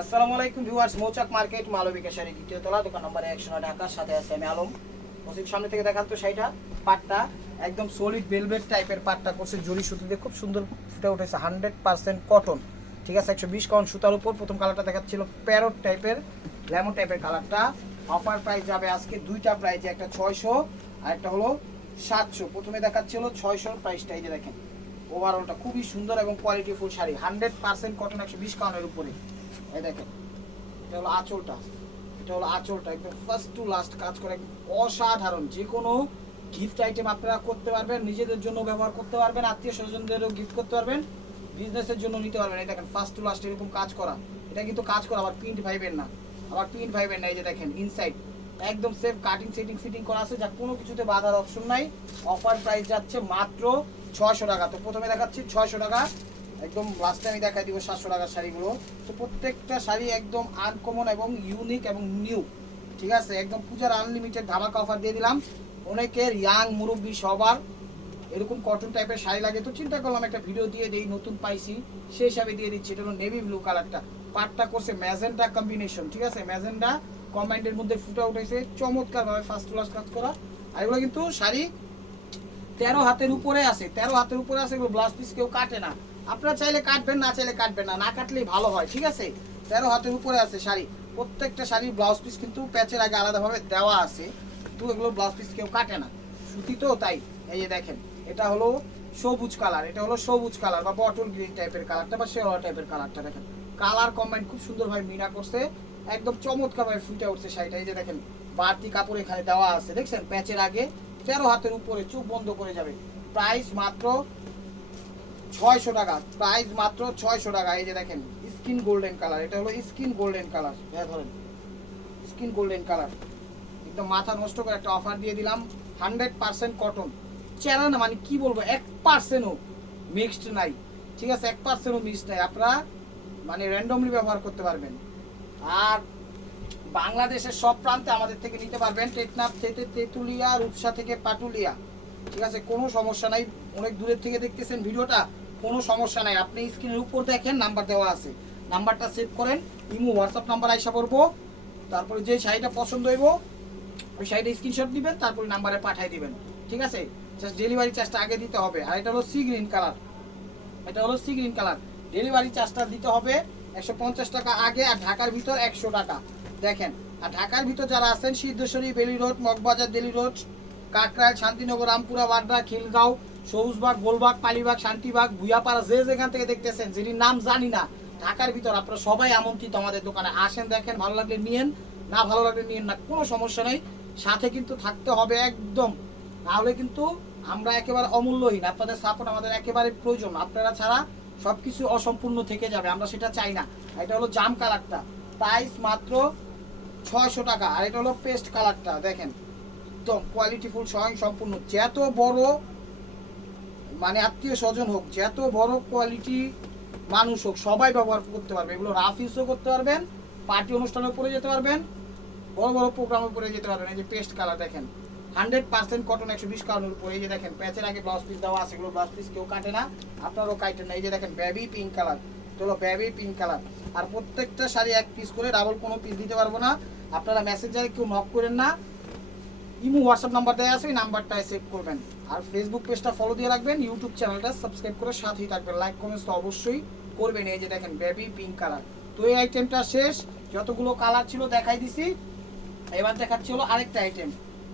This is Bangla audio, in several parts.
আসসালামু আলাইকুম ভিউয়ার্স, মৌচাক মার্কেট মালবিকা শাড়ি দ্বিতীয় তলা, দোকান নম্বর একশো নয়, ঢাকার সাথে আছে আমি আলম। মসজিদ সামনে থেকে দেখান তো শাড়িটা। পাটটা একদম সলিড ভেলভেট টাইপের পাটটা করছে, জরি সুতো দিয়ে খুব সুন্দর ফুটে উঠেছে হান্ড্রেড পার্সেন্ট কটন ঠিক আছে, একশো বিশ কাউন্ট সুতার উপর। প্রথম কালারটা দেখাচ্ছিল প্যারট টাইপের লেমন টাইপের কালারটা অফার প্রাইস যাবে আজকে দুইটা প্রাইজে একটা ছয়শো আর একটা হলো সাতশো। প্রথমে দেখাচ্ছিল ছয়শোর প্রাইসটা এই যে দেখেন। ওভারঅলটা খুবই সুন্দর এবং quality full sari. Hundred percent cotton একশো বিশ কাউন্টের উপরে। এই দেখেন, এটা হলো আঁচলটা। এটা হলো আঁচলটা, একদম ফার্স্ট টু লাস্ট কাজ করে অসাধারণ। যে কোনো গিফট আইটেম আপনারা করতে পারবেন, নিজেদের জন্য ব্যবহার করতে পারবেন, আত্মীয় স্বজনদেরও গিফট করতে পারবেন বিজনেসের জন্য নিতে পারবেন। এই দেখেন ফার্স্ট টু লাস্ট এরকম কাজ করা। এটা কিন্তু কাজ করা, আবার প্রিন্ট ভাইবেন না। আবার প্রিন্ট ভাইবেন না, এই যে দেখেন ইনসাইড একদম সেফ কাটিং সেটিং সিটিং করা আছে, যা কোনো কিছুতে বাধার অপশন নাই। অফার প্রাইস যাচ্ছে মাত্র ছয়শো টাকা। তো প্রথমে দেখাচ্ছি ছয়শো টাকা। একদম লাস্টে আমি দেখাই দিব সাতশো টাকার শাড়িগুলো। তো প্রত্যেকটা শাড়ি একদম আনকমন এবং ইউনিক এবং নিউ ঠিক আছে? একদম পূজার আনলিমিটেড ধামাকা অফার দিয়ে দিলাম। অনেকের ইয়াং মুরব্বী সবার এরকম কটন টাইপের শাড়ি লাগে। তো চিন্তা করলাম একটা ভিডিও দিয়ে দিই, নতুন পাইছি। সেই হিসাবে দিয়ে দিচ্ছি। এটা হলো নেভি ব্লু কালারটা পাটটা করছে ম্যাজেন্টা কম্বিনেশন ঠিক আছে? ম্যাজেন্টা কম্বাইন্ডের মধ্যে ফুটে উঠেছে। চমৎকার ভাবে ফার্স্ট ক্লাস কাজ করা। আর এগুলো কিন্তু শাড়ি তেরো হাতের উপরে আছে, তেরো হাতের উপরে আছে, এগুলো ব্লাউজ পিস কেউ কাটে না। আপনারা চাইলে কাটবেন, না চাইলে কাটবেন না না কাটলেই ভালো হয়, ঠিক আছে? তেরো হাতের উপরে আছে শাড়ি, প্রত্যেকটা শাড়ির ব্লাউজ পিস কিন্তু প্যাচের আগে আলাদাভাবে দেওয়া আছে, কিন্তু এগুলো ব্লাউজ পিস কেউ কাটে না। সুতি তো তাই, এই যে দেখেন, এটা হলো সবুজ কালার এটা হলো সবুজ কালার বা বটল গ্রিন টাইপের কালারটা বা শেওয়া টাইপের কালারটা দেখেন। কালার কম্বাইন খুব সুন্দরভাবে মিনা করছে, একদম চমৎকারভাবে ফুটে উঠছে শাড়িটা, এই যে দেখেন, বাড়তি কাপড় এখানে দেওয়া আছে, দেখছেন? প্যাচের আগে তেরো হাতের উপরে চোখ বন্ধ করে যাবে। প্রাইস মাত্র ছয়শো টাকা। প্রাইস মাত্র ছয়শো টাকা। এই যে দেখেন স্কিন গোল্ডেন কালার এটা হলো স্কিন গোল্ডেন কালার হ্যাঁ ধরেন। স্কিন গোল্ডেন কালার একদম মাথা নষ্ট করে একটা অফার দিয়ে দিলাম। হান্ড্রেড পার্সেন্ট কটন চেরা না মানে কি বলব? এক পার্সেন্টও মিক্সড নাই। ঠিক আছে এক পার্সেন্টও মিক্সড নাই। আপনারা মানে র্যান্ডমলি ব্যবহার করতে পারবেন। আর বাংলাদেশের সব প্রান্তে আমাদের থেকে নিতে পারবেন টেকনাফ থেকে তেঁতুলিয়া, রূপসা থেকে পাটুলিয়া। ঠিক আছে? কোনো সমস্যা নাই। অনেক দূরের থেকে দেখতেছেন ভিডিওটা, কোনো সমস্যা নাই। আপনি স্ক্রিনের উপর দেখেন, নাম্বার দেওয়া আছে। নাম্বারটা সেভ করেন, ইমো, হোয়াটসঅ্যাপ নাম্বার আইসা করব তারপরে যে শাড়িটা পছন্দ হইব, ওই শাড়িটা স্ক্রিনশট দিবেন, তারপরে নাম্বারে পাঠিয়ে দিবেন। ঠিক আছে? জাস্ট ডেলিভারি চার্জটা আগে দিতে হবে। আর এটা হলো সি গ্রিন কালার। এটা হলো সি গ্রিন কালার। ডেলিভারি চার্জটা দিতে হবে একশো পঞ্চাশ টাকা আগে আর ঢাকার ভিতর একশো টাকা। দেখেন, আর ঢাকার ভিতর যারা আছেন, সিদ্ধেশ্বরী, বেলি রোড, মগবাজার, দিল্লি রোড কাকরাইল শান্তিনগর, রামপুরা বাড্ডা খিলগাঁও, সবুজবাগ, গোলবাগ, পালিবাগ, শান্তিবাগ ভুয়াপাড়া যে যেখান থেকে দেখতেছেন, যিনি নাম জানি না, ঢাকার ভিতর আপনারা সবাই আমন্ত্রিত আমাদের দোকানে। আসেন, দেখেন, ভালো লাগলে নিয়েন, না ভালো লাগলে নিয়েন না, কোনো সমস্যা নেই। সাথে কিন্তু থাকতে হবে একদম। নাহলে কিন্তু আমরা একেবারে অমূল্যহীন, আপনাদের সাপোর্ট আমাদের একেবারে প্রয়োজন। আপনারা ছাড়া সবকিছু অসম্পূর্ণ থেকে যাবে, আমরা সেটা চাই না। এটা হলো জাম কালারটা প্রাইস মাত্র ছয়শো টাকা। আর এটা হলো পেস্ট কালারটা দেখেন। একদম কোয়ালিটিফুল স্বয়ং সম্পূর্ণ যত বড় মানে আত্মীয় স্বজন হোক, যত বড় কোয়ালিটি মানুষ হোক, সবাই ব্যবহার করতে পারবে। এগুলো রাফ ইউজও করতে পারবেন পার্টি অনুষ্ঠানে পরে যেতে পারবেন, বড় বড় প্রোগ্রামে পরে যেতে পারবেন। এই যে পেস্ট কালার দেখেন। হান্ড্রেড পার্সেন্ট কটন একশো বিশ কারণের উপরে। এই যে দেখেন প্যাচের আগে ব্লাউজ পিস দেওয়া আছে, এগুলো ব্লাউজ পিস কেউ কাটে না। আপনারও কাটেন না। এই যে দেখেন বেবি পিঙ্ক কালার হলো বেবি পিঙ্ক কালার আর প্রত্যেকটা শাড়ি এক পিস করে ডাবল কোনো পিস দিতে পারব না। আপনারা মেসেঞ্জারে কেউ নক করেন না। ইমো হোয়াটসঅ্যাপ নাম্বার দেওয়া আছে এই নাম্বারটায় সেভ করবেন। আর ফেসবুক পেজটা ফলো দিয়ে রাখবেন ইউটিউব চ্যানেলটা সাবস্ক্রাইব করে সাথেই থাকবেন। লাইক কমেন্টস তো অবশ্যই করবেন। এই যে দেখেন বেবি পিঙ্ক কালার তো এই আইটেমটা শেষ। যতগুলো কালার ছিল দেখাই দিছি। এবার দেখাচ্ছি হলো আরেকটা আইটেম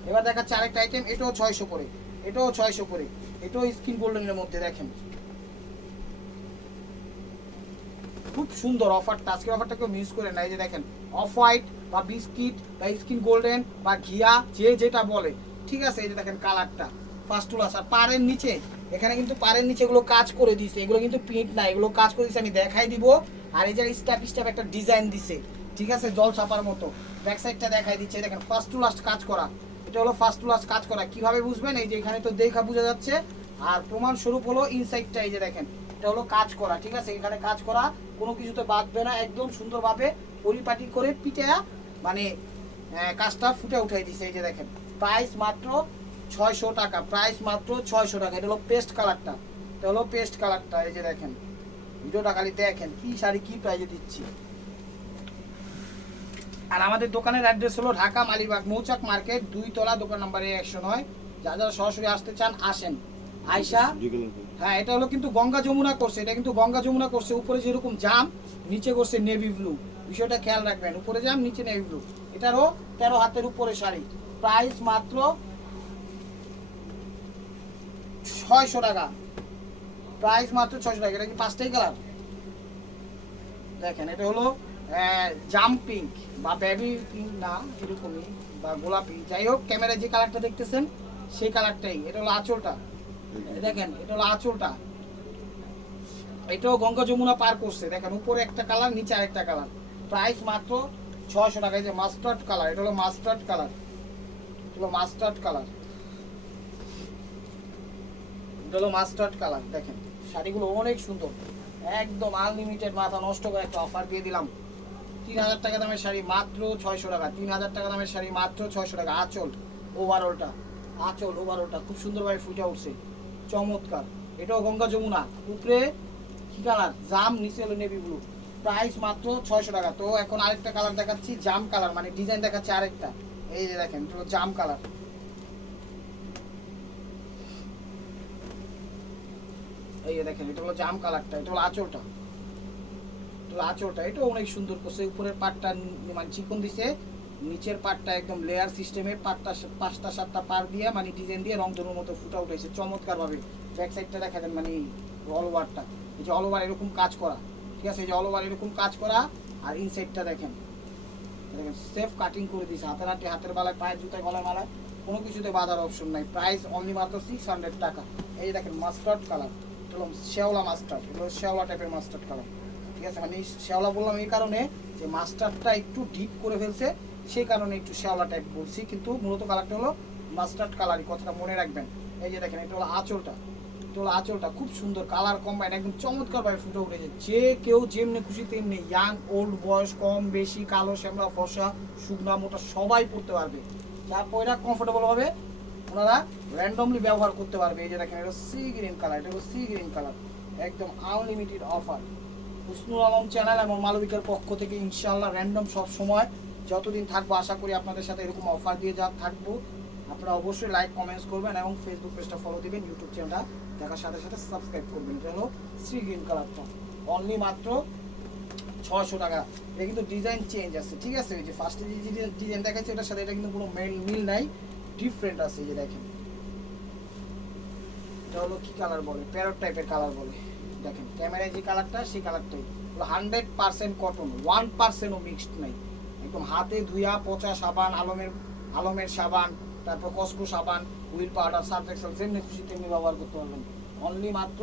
এবার দেখাচ্ছে আরেকটা আইটেম এটাও ছয়শো করে। এটাও ছয়শো করে। এটাও স্কিন গোল্ডেনের মধ্যে, দেখেন। খুব সুন্দর অফারটা আজকের অফারটা কেউ মিস করে না। এই যে দেখেন অফ হোয়াইট বা বিস্কিট বা স্কিন গোল্ডেন বা ঘিয়া, যে যেটা বলে। ঠিক আছে? এই যে দেখেন কালারটা। ফার্স্ট ক্লাস আর পাড়ের নিচে, এখানে কিন্তু পাড়ের নিচে এগুলো কাজ করে দিছে এগুলো কিন্তু প্রিন্ট না। এগুলো কাজ করে দিছে আমি দেখাই দিব। আর এই যে স্ট্যাপ স্ট্যাপ একটা ডিজাইন দিছে। ঠিক আছে? জল ছাপার মতো। ব্যাক সাইডটা দেখাই দিচ্ছে। দেখেন ফার্স্ট কাজ করা। এটা হলো ফার্স্ট কাজ করা। কীভাবে বুঝবেন? এই যে এখানে তো দেখা বোঝা যাচ্ছে। আর প্রমাণ স্বরূপ হলো ইনসাইডটা এই যে দেখেন। এটা হলো কাজ করা। ঠিক আছে? এখানে কাজ করা। কোনো কিছুতে বাঁধবে না। একদম সুন্দরভাবে পরিপাটি করে পিঠে মানে কাজটা ফুটে উঠাই দিছে, এই যে দেখেন। প্রাইস মাত্র ছয়শো টাকা প্রাইস মাত্র ছয়শো টাকা। এটা হলো পেস্ট কালারটা এটা হলো পেস্ট কালারটা এই যে দেখেন। ভিডিওটা খালি দেখেন, কি শাড়ি, কি প্রাইজে দিচ্ছি। আর আমাদের দোকানের অ্যাড্রেস হলো ঢাকা মালিবাগ মৌচাক মার্কেট দুই তলা দোকান নাম্বার একশো নয়। যা যারা সরাসরি আসতে চান, আসেন। আয়সা হ্যাঁ এটা হলো কিন্তু গঙ্গা যমুনা করছে এটা কিন্তু গঙ্গা যমুনা করছে উপরে যেরকম জাম, নিচে করছে নেভি ব্লু বিষয়টা খেয়াল রাখবেন, উপরে জাম নিচে নেভি ব্লু এটারও তেরো হাতের উপরে শাড়ি। প্রাইস মাত্র ছয়শো টাকা। প্রাইস মাত্র ছয়শো টাকা। এটা কি পাঁচটাই কালার? দেখেন, এটা হলো জাম পিঙ্ক বা বেবি পিঙ্ক না, এরকমই, বা গোলাপি যাই হোক, ক্যামেরায় যে কালারটা দেখতেছেন, সেই কালারটাই। এটা হলো আঁচলটা। দেখেন, এটা হলো আঁচলটা। এটাও গঙ্গা যমুনা পার করছে। দেখেন, উপরে একটা কালার, নিচে আরেকটা কালার। প্রাইস মাত্র ছয়শো টাকা। যে মাস্টার্ড কালার এটা হলো মাস্টার্ড কালার হলো মাস্টার্ড কালার এটা হলো মাস্টার্ড কালার দেখেন। শাড়িগুলো অনেক সুন্দর। একদম আনলিমিটেড মাথা নষ্ট করে একটা অফার দিয়ে দিলাম। তিন হাজার টাকা দামের শাড়ি মাত্র ছয়শো টাকা। তিন হাজার টাকা দামের শাড়ি মাত্র ছয়শো টাকা। আঁচল ওভারঅলটা আঁচল ওভারঅলটা খুব সুন্দরভাবে ফুটে উঠছে। চমৎকার। এটাও গঙ্গা যমুনা। উপরে কি কালার জাম, নিচে হলো নেভি ব্লু প্রাইস মাত্র ছয়শো টাকা। তো এখন আরেকটা কালার দেখাচ্ছি জাম কালার মানে ডিজাইন দেখাচ্ছি আরেকটা। এই যে দেখেন জাম কালার যে দেখেন, এটা হলো জাম কালারটা এটা অনেক সুন্দর করছে। উপরের মানে দিছে, নিচের একদম লেয়ার পাঁচটা, সাতটা দিয়ে মানে ডিজাইন দিয়ে মতো ফুটা উঠেছে। চমৎকার ভাবে ব্যাক সাইডটা মানে অল ওভারটা যে অল ওভার এরকম কাজ করা। ঠিক আছে, এই অল ওভার এরকম কাজ করা আর ইনসাইডটা দেখেন। দেখেন সেফ কাটিং করে দিয়েছে হাতের হাতে হাতের বালায়, পায়ের জুতায় গলায় মালায়, কোনো কিছুতে বাঁধার অপশন নাই। প্রাইস অনলি মাত্র সিক্স হান্ড্রেড টাকা। এই দেখেন মাস্টার্ড কালার হলো শেওলা মাস্টার্ড এটা হলো শেওলা টাইপের মাস্টার্ড কালার ঠিক আছে মানে শেওলা বললাম এই কারণে যে মাস্টার্ডটা একটু ডিপ করে ফেলছে, সেই কারণে একটু শেওলা টাইপ বলছি। কিন্তু মূলত কালারটা হলো মাস্টার্ড কালারই কথাটা মনে রাখবেন। এই যে দেখেন, এটা হলো আঁচলটা। এটা আঁচলটা খুব সুন্দর কালার কম্বাইন একদম চমৎকার ভাবে ফুটে উঠেছে। যে কেউ যেমনি খুশি তেমনি ইয়াং ওল্ড বয়স, কম, বেশি, কালো, শ্যামলা, ফর্সা, শুকনা, মোটা, সবাই পড়তে পারবে। যার পয়রা কমফোর্টেবল হবে ওনারা র্যান্ডমলি ব্যবহার করতে পারবে। এই যে দেখেন, এটা সি গ্রিন কালার এটা সি গ্রিন কালার একদম unlimited offer Husnul Alam channel এবং মালবিকার পক্ষ থেকে ইনশাল্লাহ র্যান্ডম সব সময় যতদিন থাকব, আশা করি আপনাদের সাথে এরকম অফার দিয়ে যা থাকব। আপনারা অবশ্যই লাইক কমেন্টস করবেন এবং ফেসবুক পেজটা ফলো দিবেন ইউটিউব চ্যানেলটা দেখার সাথে সাথে সাবস্ক্রাইব করবেন। এটা হলো সি গ্রিন কালারটা অনলি মাত্র ছশো টাকা। এটা কিন্তু ডিজাইন চেঞ্জ আছে, ঠিক আছে? ওই যে ফার্স্টে যে ডিজাইন দেখাচ্ছে ওটার সাথে এটা কিন্তু কোনো মেল মিল নাই। ডিফারেন্ট আছে, এই যে দেখেন। এটা হলো কি কালার বলে? প্যারট টাইপের কালার বলে। দেখেন, ক্যামেরায় যে কালারটা সেই কালারটাই হান্ড্রেড পার্সেন্ট কটন ওয়ান পার্সেন্টও মিক্সড নাই। একদম হাতে ধুয়া পচা সাবান, আলমের আলমের সাবান, তারপর কসকো সাবান হুইল পাউডার সার্ফ এক্সেল যেমনি খুশি তেমনি ব্যবহার করতে পারবেন। অনলি মাত্র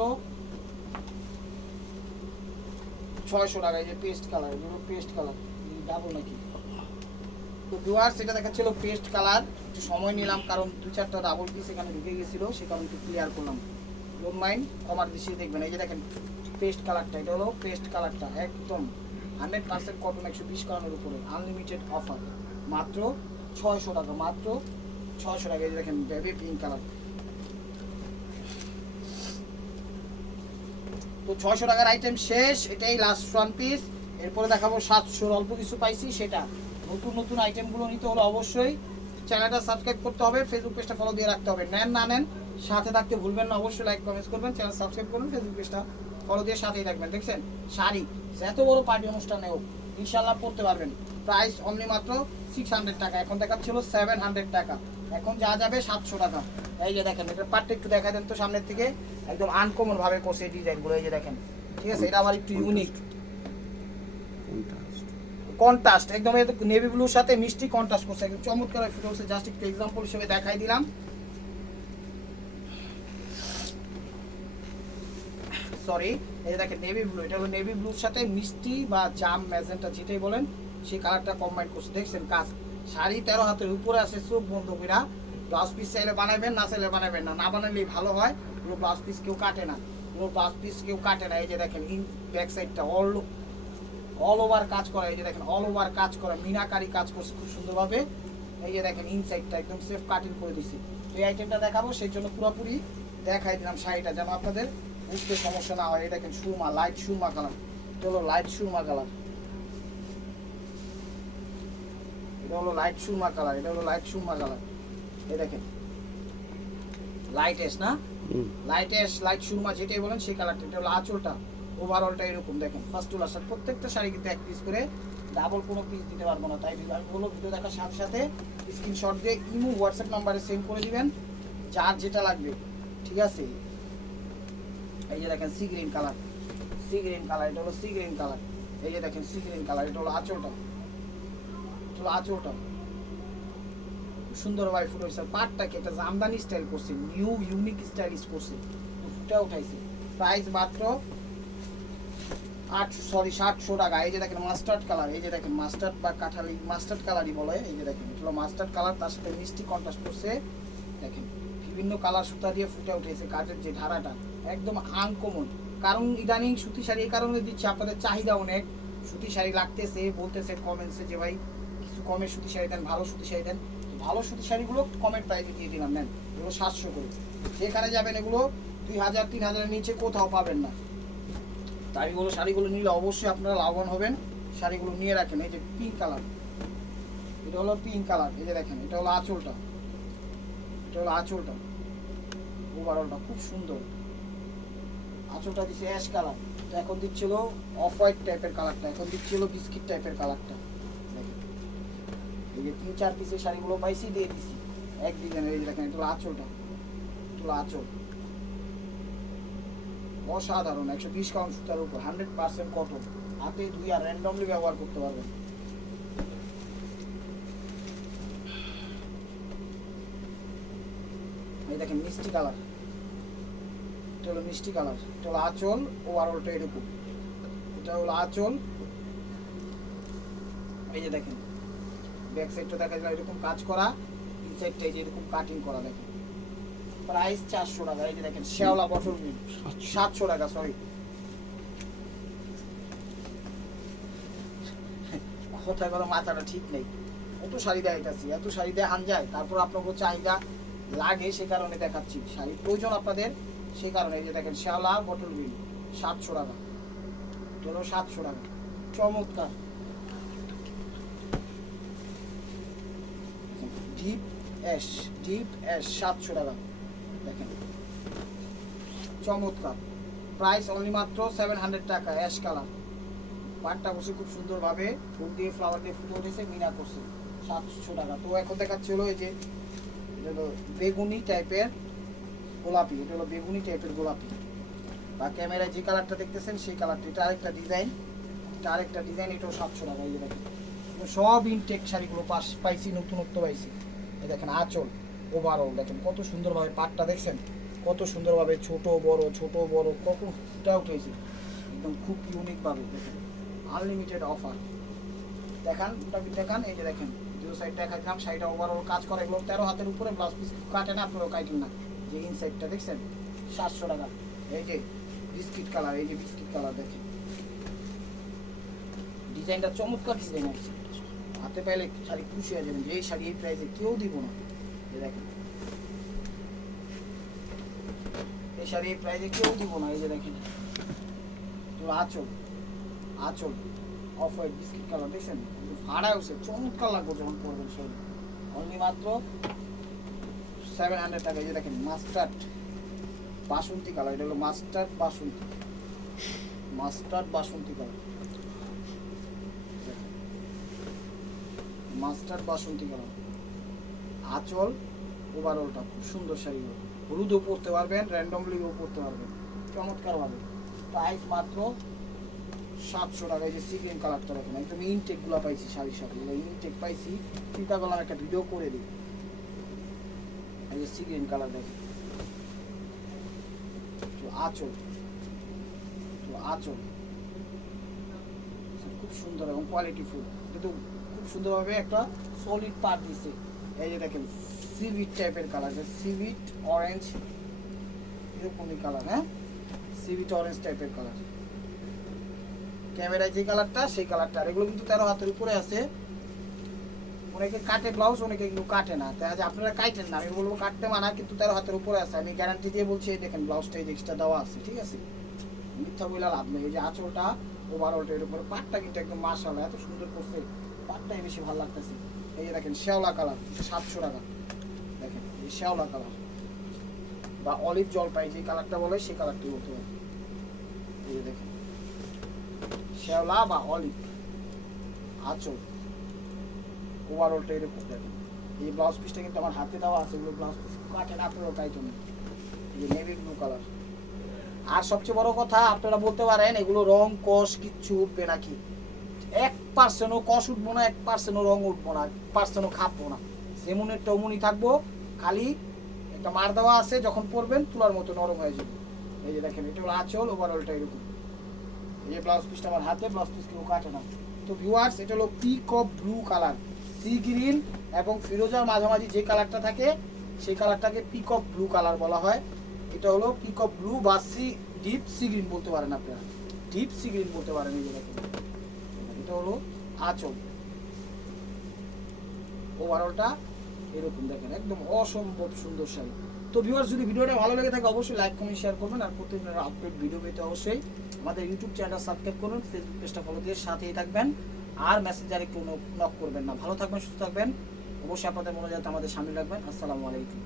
ছয়শো টাকা, এই যে পেস্ট কালার এগুলো পেস্ট কালার ডাবল নাকি? তো ডুয়ার সেটা দেখাচ্ছিল পেস্ট কালার একটু সময় নিলাম, কারণ দু চারটা ডাবল পিস এখানে ঢুকে গেছিল, সে কারণে একটু ক্লিয়ার করলাম। ডোন্ট মাইন্ড কমার দৃষ্টি দেখবেন, এই যে দেখেন পেস্ট কালারটা এটা হলো পেস্ট কালারটা একদম হান্ড্রেড পার্সেন্ট কটন একশো বিশ কারণের উপরে আনলিমিটেড অফার মাত্র ছয়শো টাকা, মাত্র ছয়শো টাকা দেখেন বেবি পিঙ্ক কালার তো ছয়শো টাকার আইটেম শেষ, এটাই লাস্ট ওয়ান পিস এরপরে দেখাবো সাতশোর অল্প কিছু পাইছি, সেটা। নতুন নতুন আইটেমগুলো নিতে হলে অবশ্যই চ্যানেলটা সাবস্ক্রাইব করতে হবে ফেসবুক পেজটা ফলো দিয়ে রাখতে হবে। নেন, না নেন, সাথে থাকতে ভুলবেন না, অবশ্যই লাইক কমেন্টস করবেন, চ্যানেল সাবস্ক্রাইব করবেন ফেসবুক পেজটা ফলো দিয়ে সাথেই থাকবেন। দেখছেন, শাড়ি, এত বড় পার্টি অনুষ্ঠানে হোক ইনশাল্লাহ পড়তে পারবেন। প্রাইস অনলি মাত্র সিক্স হান্ড্রেড টাকা, এখন দেখাচ্ছিল সেভেন হান্ড্রেড টাকা। এখন যা যাবে সাতশো টাকা। এই যে দেখেন এটা পার্টটা একটু দেখা দেন তো সামনের থেকে একদম আনকমন ভাবে করছে এই ডিজাইনগুলো এই যে দেখেন। ঠিক আছে এটা আবার একটু ইউনিক কন্ট্রাস্ট একদম নেভি ব্লুর সাথে মিষ্টি কন্ট্রাস্ট করছে। একদম চমৎকার ফুটে উঠছে জাস্ট একটু এক্সাম্পল হিসেবে দেখাই দিলাম। সরি এই যে দেখেন নেভি ব্লু এটা হলো নেভি ব্লুর সাথে মিষ্টি বা জাম ম্যাজেন্টা যেটাই বলেন সেই কালারটা কম্বাইন করছে। দেখছেন কাজ শাড়ি তেরো হাতের উপরে আছে, চোখ বন্ধ কইরা ব্লাউজ পিস চাইলে বানাবেন না চাইলে বানাবেন না। না বানালেই ভালো হয়, পুরো ব্লাউজ পিস কেউ কাটে না। পুরো ব্লাউজ পিস কেউ কাটে না। এই যে দেখেন ইন ব্যাক সাইডটা অল অল ওভার কাজ করা। এই যে দেখেন অল ওভার কাজ করা, মিনাকারি কাজ করছে খুব সুন্দরভাবে। এই যে দেখেন ইনসাইডটা একদম সেফ কাটিং করে দিছি। তো এই আইটেমটা দেখাবো, সেই জন্য পুরোপুরি দেখাই দিলাম শাড়িটা যেন আপনাদের বুঝতে সমস্যা না হয়। এই দেখেন সুরমা লাইট সুরমা কালার হলো লাইট সুরমা কালার এটা হলো লাইট সুরমা কালার এটা হলো লাইট সুরমা কালার এই দেখেন। লাইট এস না। লাইট এস লাইট সুরমা যেটাই বলেন সেই কালারটা এটা হলো আঁচলটা। ওভারঅলটা এরকম দেখেন। ফার্স্ট টু লাস্ট প্রত্যেকটা শাড়ি কিন্তু এক পিস করে ডাবল কোনো পিস দিতে পারব না। তাই আমি বলব ভিডিও দেখার সাথে সাথে স্ক্রিনশট দিয়ে ইমো হোয়াটসঅ্যাপ নাম্বারে সেন্ড করে দিবেন। যার যেটা লাগবে। ঠিক আছে? এই যে দেখেন sea green colour sea green colour এটা হলো সি গ্রিন কালার এই যে দেখেন সি গ্রিন কালার এটা হলো আঁচলটা। এটা হলো আঁচলটা সুন্দর ভাই ফুটো হয়েছে। পাটটাকে একটা জামদানি স্টাইল করছে নিউ ইউনিক স্টাইলিশ করছে। ফুটা উঠাইছে। প্রাইস মাত্র আট সরি সাতশো টাকা। এই যে দেখেন মাস্টার্ড কালার এই যে দেখেন মাস্টার্ড বা কাঠালি মাস্টার্ড কালারই বলে। এই যে দেখেন এটা মাস্টার্ড কালার তার সাথে মিষ্টি কন্ট্রাস্ট করছে। দেখেন, বিভিন্ন কালার সুতা দিয়ে ফুটে উঠেছে কাজের যে ধারাটা। একদম আনকমন কারণ ইদানিং সুতি শাড়ি এই কারণে দিচ্ছে, আপনাদের চাহিদা অনেক। সুতি শাড়ি লাগতেছে, বলতেছে কমেন্টসে যে ভাই কিছু কমে সুতি শাড়ি দেন, ভালো সুতি শাড়ি দেন। ভালো সুতি শাড়িগুলো কমের প্রাইসে দিয়ে দিলাম, নেন। এগুলো সাতশো করে। যেখানে যাবেন এগুলো দুই হাজার, তিন হাজারের নিচে কোথাও পাবেন না। তাই বলো শাড়িগুলো নিলে অবশ্যই আপনারা লাভবান হবেন। শাড়িগুলো নিয়ে রাখেন, এই যে পিঙ্ক কালার এটা হলো পিঙ্ক কালার এই যে দেখেন, এটা হলো আঁচলটা। এটা হলো আঁচলটা। ওভারঅলটা খুব সুন্দর। আঁচলটা দিচ্ছে অ্যাশ কালার এখন দিচ্ছিল অফ হোয়াইট টাইপের কালারটা এখন দিচ্ছিল বিস্কিট টাইপের কালারটা এই যে তিন, চার পিসের শাড়িগুলো পাইছি, দিয়ে দিছি। এক ডিজাইনের এই দেখেন হলো আঁচলটা এটা আঁচল। অসাধারণ, একশো বিশ কাউন্ট সুতার উপর হান্ড্রেড পার্সেন্ট কটন হাতে ধুই আর র্যান্ডমলি ব্যবহার করতে পারবেন। এই দেখেন, মিষ্টি কালার। এটা হলো মিষ্টি কালার। এটা হলো আঁচল ও আরোটা এরকম। এটা হলো আঁচল। এই যে দেখেন ব্যাক সাইডটা দেখা যায় এরকম কাজ করা ইনসাইডটা এই যে এরকম কাটিং করা দেখেন। প্রাইস চারশো টাকা এই যে দেখেন শেওলা বটল গ্রিন সাতশো টাকা সরি কোথায় কোনো মাথাটা ঠিক নেই। এত শাড়ি দেখাইতেছি এত শাড়ি দেখান যায় তারপর আপনাকে চাহিদা লাগে সে কারণে দেখাচ্ছি। শাড়ি প্রয়োজন আপনাদের সে কারণে এই যে দেখেন শেওলা বটল গ্রিন সাতশো টাকা। এটা হলো সাতশো টাকা। চমৎকার। ডিপ অ্যাশ ডিপ অ্যাশ সাতশো টাকা। দেখেন। চমৎকার। প্রাইস অনলি মাত্র সেভেন হান্ড্রেড টাকা অ্যাশ কালার পাটটা বসে খুব সুন্দরভাবে ফুল দিয়ে ফ্লাওয়ার দিয়ে ফুটে উঠেছে, মিনা করছে। সাতশো টাকা। তো এখন দেখাচ্ছে হলো এই যে বেগুনি টাইপের গোলাপি। এটা হলো বেগুনি টাইপের গোলাপি। বা ক্যামেরায় যে কালারটা দেখতেছেন, সেই কালারটা এটা আরেকটা ডিজাইন এটা আরেকটা ডিজাইন এটাও সাতশো টাকা। এই যে দেখেন। সব ইনটেক শাড়িগুলো পাস পাইছি, নতুনত্ব পাইছি। এই দেখেন আঁচল ওভারঅল দেখেন কত সুন্দরভাবে পাটটা দেখছেন? কত সুন্দরভাবে ছোট, বড় ছোট, বড় কত ফুটা উঠেছে একদম খুব ইউনিকভাবে দেখেন। আনলিমিটেড অফার দেখান কি দেখান, এই যে দেখেন দুটো সাইড দেখা দিলাম সাইডটা ওভারঅল কাজ করে এগুলো তেরো হাতের উপরে ব্লাউজ পিস কাটে না, আপনারাও কাটেন না। যে ইনসাইডটা দেখছেন, সাতশো টাকা। এই যে বিস্কিট কালার, এই যে বিস্কিট কালার দেখেন। ডিজাইনটা চমৎকার ডিজাইন আছে হাতে পাইলে শাড়ি খুশি হয়ে যাবেন যে এই শাড়ি এই প্রাইসে কেউ দিব না। এই দেখেন। এই শাড়ি এই প্রাইসে কেউ দিব না, এই যে দেখেন। তো আঁচল আঁচল অফ হোয়াইট বিস্কিট কালার, দেখছেন? ভাড়া হচ্ছে চমৎকার লাগবে যখন পরবেন শাড়ি। অনলি মাত্র সেভেন হান্ড্রেড টাকা, এই যে দেখেন মাস্টার্ড বাসন্তী কালার। এটা হলো মাস্টার্ড বাসন্তী। মাস্টার্ড বাসন্তী কালার। মাস্টার্ড বাসন্তী কালার আঁচল ওভারঅলটা খুব সুন্দর শাড়িগুলো হলুদও পরতে পারবেন র্যান্ডমলিও পরতে পারবেন। চমৎকার ভাবে প্রাইস মাত্র সাতশো টাকা। এই যে সিগ্রিন কালারটা দেখেন একদম ইনটেকগুলো পাইছি শাড়ির সাথে। ইনটেক পাইছি চিন্তা করলাম একটা ভিডিও করে দিই। এই যে সিগ্রিন কালার দেখেন। তো আঁচল। তো আঁচল। খুব সুন্দর এবং কোয়ালিটি ফুল। কিন্তু খুব সুন্দরভাবে একটা সলিড পার দিছে। এই যে দেখেন সিভিট টাইপের কালার সিভিট অরেঞ্জ এরকমই কালার হ্যাঁ? সিভিট অরেঞ্জ টাইপের কালার ক্যামেরায় যে কালারটা সেই কালারটা আর এগুলো কিন্তু তেরো হাতের উপরে আছে। অনেকে কাটে ব্লাউজ অনেকে কিন্তু কাটে না। তাই আজ আপনারা কাটেন না। আমি বলব কাটতে মানা, কিন্তু তেরো হাতের উপরে আছে। আমি গ্যারান্টি দিয়ে বলছি, এই দেখেন ব্লাউজটা এই এক্সট্রা দেওয়া আছে, ঠিক আছে? মিথ্যা বইলা লাভ নেই। এই যে আঁচলটা ওভারঅলটা এর উপরে পাটটা কিন্তু একদম মাসাল এত সুন্দর করছে। পাটটাই বেশি ভালো লাগতেছে। এই দেখেন, শ্যাওলা কালার, সাতশো টাকা। দেখেন, এই শ্যাওলা কালার। বা অলিভ জলপাই, যে কালারটা বলে, সেই কালারটি বলতে পারে এই দেখেন, শ্যাওলা বা অলিভ, আচল। ওভারঅলটা এরকম, দেখেন। এই ব্লাউজ পিসটা কিন্তু আমার হাতে দেওয়া আছে, এগুলো ব্লাউজ পিস কাটেন আপনারও তাই জন্য এই নেভি ব্লু কালার আর সবচেয়ে বড় কথা, আপনারা বলতে পারেন, এগুলো রং, কষ, কিচ্ছু উঠবে নাকি? এক পার্সেন্টও কষ উঠবো না, এক পার্সেন্টও রং উঠবো না পার্সেন্টও খাপবো না। যেমনের টমুনি থাকব খালি একটা মার দেওয়া আছে, যখন পরবেন তুলার মতো নরম হয়ে যাবে। এই যে দেখেন, এটা হলো আঁচল ওভারঅলটা এরকম। এই যে ব্লাউজ পিসটা আমার হাতে ব্লাউজ পিস কেউ কাটে না। তো ভিউয়ার্স এটা হলো peacock blue colour sea green এবং ফিরোজার মাঝামাঝি যে কালারটা থাকে, সেই কালারটাকে পিক অফ ব্লু কালার বলা হয়। এটা হলো পিক অফ ব্লু বা সি ডিপ সি গ্রিন বলতে পারেন আপনারা। ডিপ সি গ্রিন বলতে পারেন এই দেখেন। এটা হলো আঁচল। ওভারঅলটা এরকম দেখেন, একদম অসম্ভব সুন্দর শাড়ি তো ভিউয়ার্স যদি ভিডিওটা ভালো লেগে থাকে, অবশ্যই লাইক কমেন্ট শেয়ার করবেন। আর প্রত্যেকদিনের আপডেট ভিডিও পেতে অবশ্যই আমাদের ইউটিউব চ্যানেলটা সাবস্ক্রাইব করুন ফেসবুক পেজটা ফলো দিয়ে সাথেই থাকবেন। আর মেসেঞ্জারে একটু নক করবেন না। ভালো থাকবেন, সুস্থ থাকবেন। অবশ্যই আপনাদের মনোজাত আমাদের সামনে রাখবেন। আসসালামু আলাইকুম।